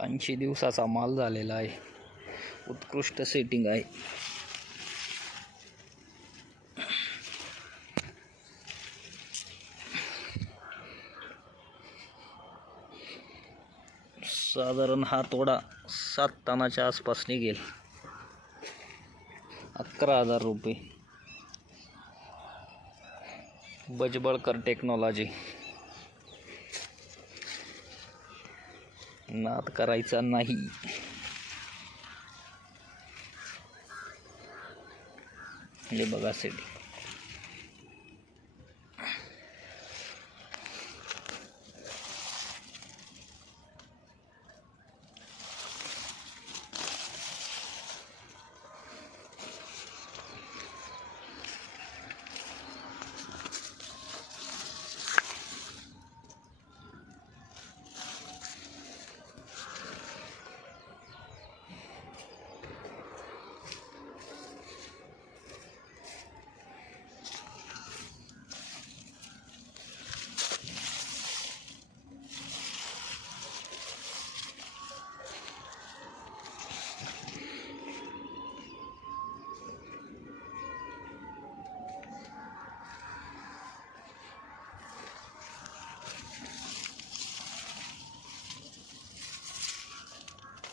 ऐंशी दिवसाचा माल झालेला आहे. उत्कृष्ट सेटिंग आहे. साधारण हा तोडा सात तानाच्या आसपास निघेल. अकरा हजार रुपये. बजबळकर टेक्नॉलॉजी. नाद करायचा नाही. हे बघा सेट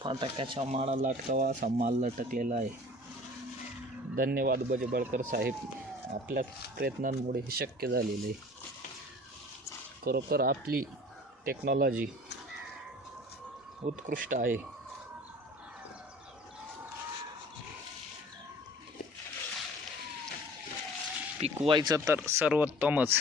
फाटाक्याच्या माळा लाटकावा असा माल लटकलेला आहे. धन्यवाद बजबळकर साहेब. आपल्या प्रयत्नांमुळे हे शक्य झालेले आहे. खरोखर आपली टेक्नॉलॉजी उत्कृष्ट आहे. पिकवायचं तर सर्वोत्तमच.